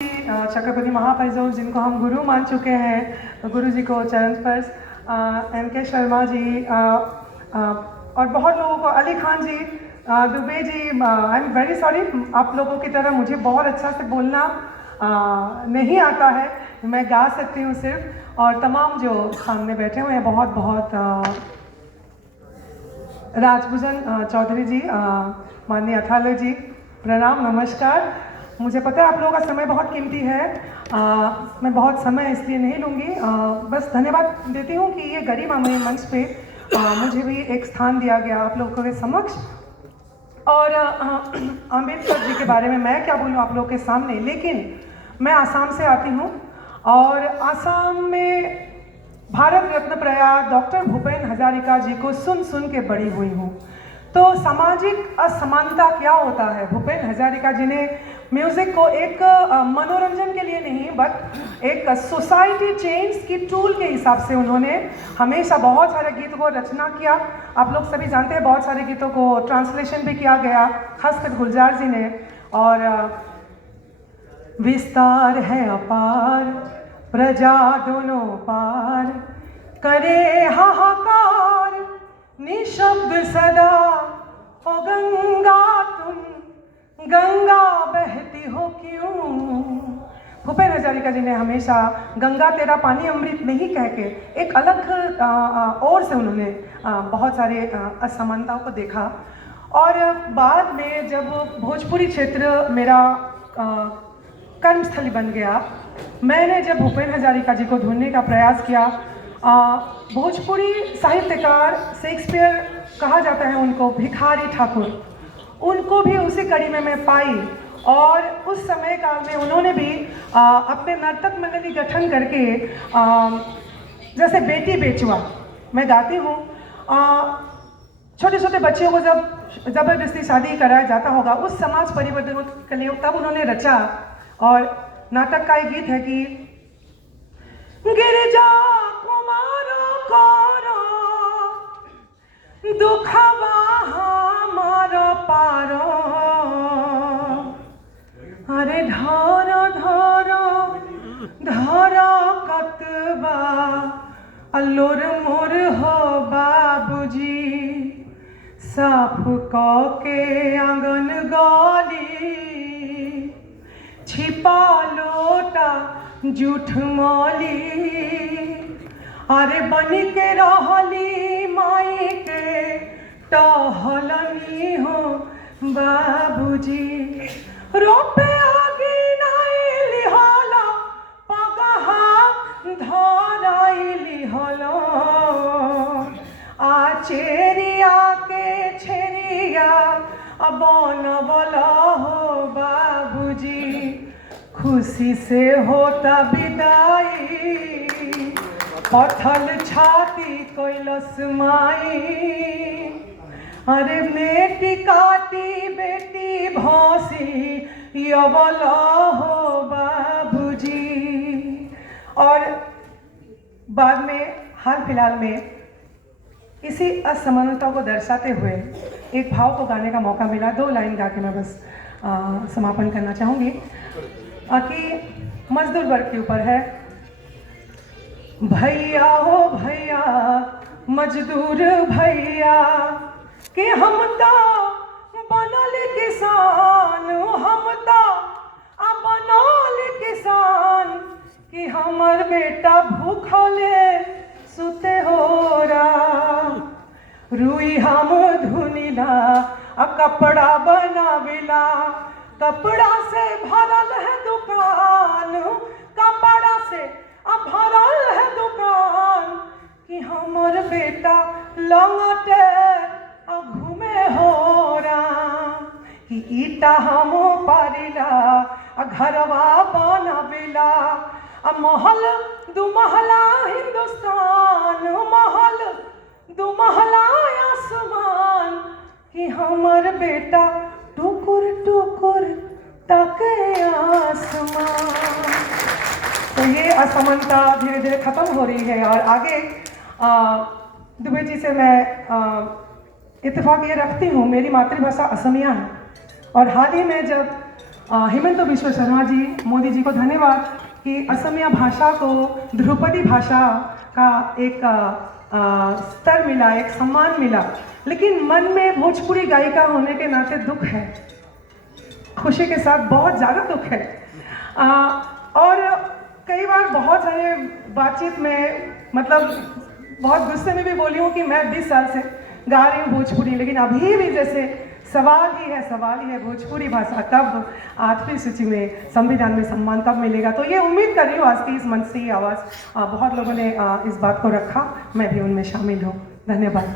चक्रवर्ती महापरिजोर जिनको हम गुरु मान चुके हैं, तो गुरु जी को चरण स्पर्श, MK शर्मा जी और बहुत लोगों को, अली खान जी, Dubey ji, I am very sorry, आप लोगों की तरह मुझे बहुत अच्छा से बोलना नहीं आता है, मैं गा सकती हूँ सिर्फ। और तमाम जो सामने बैठे हुए हैं, बहुत बहुत राजभूषण चौधरी जी, माननीय अथालो जी, प्रणाम, नमस्कार। मुझे पता है आप लोगों का समय बहुत कीमती है, मैं बहुत समय इसलिए नहीं लूँगी, बस धन्यवाद देती हूँ कि ये गरिमामय मंच पे मुझे भी एक स्थान दिया गया आप लोगों के समक्ष। और अम्बेडकर जी के बारे में मैं क्या बोलूँ आप लोगों के सामने, लेकिन मैं आसाम से आती हूँ और आसाम में भारत रत्न प्रयात डॉक्टर भूपेन हजारिका जी को सुन सुन के बड़ी हुई हूँ। तो सामाजिक असमानता क्या होता है, भूपेन हजारिका जी ने म्यूजिक को एक मनोरंजन के लिए नहीं, बट एक सोसाइटी चेंज की टूल के हिसाब से उन्होंने हमेशा बहुत सारे गीतों को रचना किया। आप लोग सभी जानते हैं बहुत सारे गीतों को ट्रांसलेशन भी किया गया, खासकर गुलजार जी ने। और विस्तार है अपार, प्रजा दोनों पार, करे हाहाकार, निशब्द सदा, ओ गंगा तुम गंगा बहती हो क्यों। भूपेन हजारिका जी ने हमेशा गंगा तेरा पानी अमृत नहीं कह के एक अलग ओर से उन्होंने बहुत सारे असमानताओं को देखा। और बाद में जब भोजपुरी क्षेत्र मेरा कर्मस्थली बन गया, मैंने जब भूपेन हजारिका जी को ढूंढने का प्रयास किया, भोजपुरी साहित्यकार शेक्सपियर कहा जाता है उनको, भिखारी ठाकुर, उनको भी उसी कड़ी में मैं पाई। और उस समय काल में उन्होंने भी अपने नर्तक मंडली गठन करके, जैसे बेटी बेचुआ मैं गाती हूँ, छोटे छोटे बच्चों को जब जबरदस्ती शादी कराया जाता होगा, उस समाज परिवर्तन के लिए तब उन्होंने रचा। और नाटक का एक गीत है कि गिरिजा कुमारो करो दुखवा हमारो पारो, अरे धरो धरो धरो कतबा अल्लोर मोर हो बाबूजी, साफ के आंगन गली, छिपा लोटा जूठ मौली, अरे बन के रहली माई के टहलनी हो बाबूजी, रोपे आगे नाइली होला पगहा धराइली हलो, आ चेरिया के छेरिया बन बोला हो बाबूजी, खुशी से होता विदाई, पथल छाती कैलस माई, अरे बेटी काटी बेटी भौसी ये बोला हो बाबूजी। और बाद में हाल फिलहाल में इसी असमानता को दर्शाते हुए एक भाव को गाने का मौका मिला, 2 लाइन गा के मैं बस समापन करना चाहूँगी कि मजदूर वर्ग के ऊपर है। भैया हो भैया मजदूर भैया कि हम तो बनल किसान, हम तो बनल किसान, कि हमर बेटा भूखले सुते हो रहा, रुई हम धुनिला आ कपड़ा बनाविला, कपड़ा से भरल है दुकान, कपड़ा से भरल है दुकान, कि हमर बेटा लंगटे घूमे हो रहा, कि ईटा हम पारिला घरवा बनाविला, महल दुमहला हिंदुस्तान, महल दुमहला आसमान, कि हमर बेटा टुकुर टुकुर ताके आसमान। तो ये असमानता धीरे धीरे खत्म हो रही है। और आगे दुबे जी से मैं इत्तेफाक ये रखती हूँ, मेरी मातृभाषा असमिया है, और हाल ही में जब हेमंत बिश्व शर्मा जी, मोदी जी को धन्यवाद कि असमिया भाषा को ध्रुपदी भाषा का एक स्तर मिला, एक सम्मान मिला। लेकिन मन में भोजपुरी गायिका होने के नाते दुख है, खुशी के साथ बहुत ज़्यादा दुख है। और कई बार बहुत सारे बातचीत में मतलब बहुत गुस्से में भी बोली हूँ कि मैं 20 साल से गा रही हूँ भोजपुरी, लेकिन अभी भी जैसे सवाल ही है भोजपुरी भाषा कब 8वीं सूची में संविधान में सम्मान कब मिलेगा। तो ये उम्मीद कर रही हूँ आज की इस मंच से ये आवाज़ बहुत लोगों ने इस बात को रखा, मैं भी उनमें शामिल हूँ। धन्यवाद।